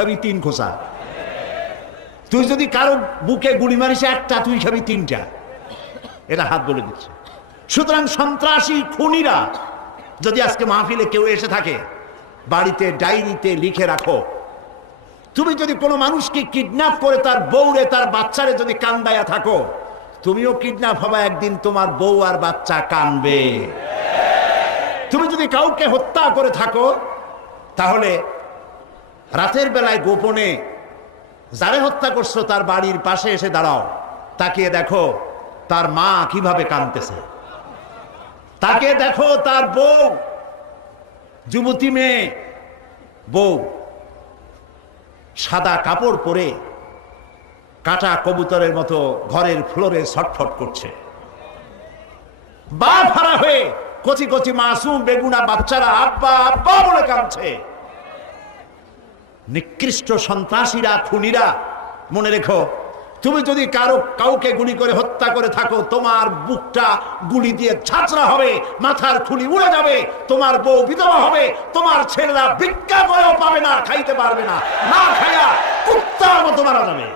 খাবি 3 খোসা। তুই যদি কারো বুকে গুলি মারিস একটা, তুই খাবি 3টা। এটা হাত বলে দিচ্ছে। সুতরাং সন্ত্রাসী খুনিরা যদি আজকে মাহফিলে কেউ এসে থাকে, বাড়িতে ডায়েরিতে লিখে রাখো, তুমি যদি কোনো মানুষকে কিডন্যাপ করে তার বউরে তার বাচ্চারে যদি কান্দায়া থাকো, তুমিও কিডন্যাপ হবা একদিন, তোমার বউ আর বাচ্চা কানবে। তুমি যদি কাউকে হত্যা করে থাকো, তাহলে রাতের বেলায় গোপনে যারে হত্যা করছো তার বাড়ির পাশে এসে দাঁড়াও, তাকিয়ে দেখো তার মা কিভাবে কাঁদতেছে, তাকে দেখো তার বউ, যুবতী মেয়ে বউ সাদা কাপড় পরে কাটা কবুতরের মতো ঘরের ফ্লোরে ছটফট করছে। বাপ হারা হয়ে কচি কচি মাসুম বেগুনা বাচ্চারা আব্বা আব্বা বলে কাঁদছে। নিকৃষ্ট সন্ত্রাসীরা খুনিরা, মনে রেখো, তুমি যদি কাউকে গুলি করে হত্যা করে থাকো, তোমার বুকটা গুলি দিয়ে ছাঁচড়া হবে, মাথার খুলি উড়ে যাবে, তোমার বউ বিধবা হবে, তোমার ছেলেরা ভিক্ষা করেও পাবে না, খাইতে পারবে না, না খায়া কুত্তার মতো মারা যাবে।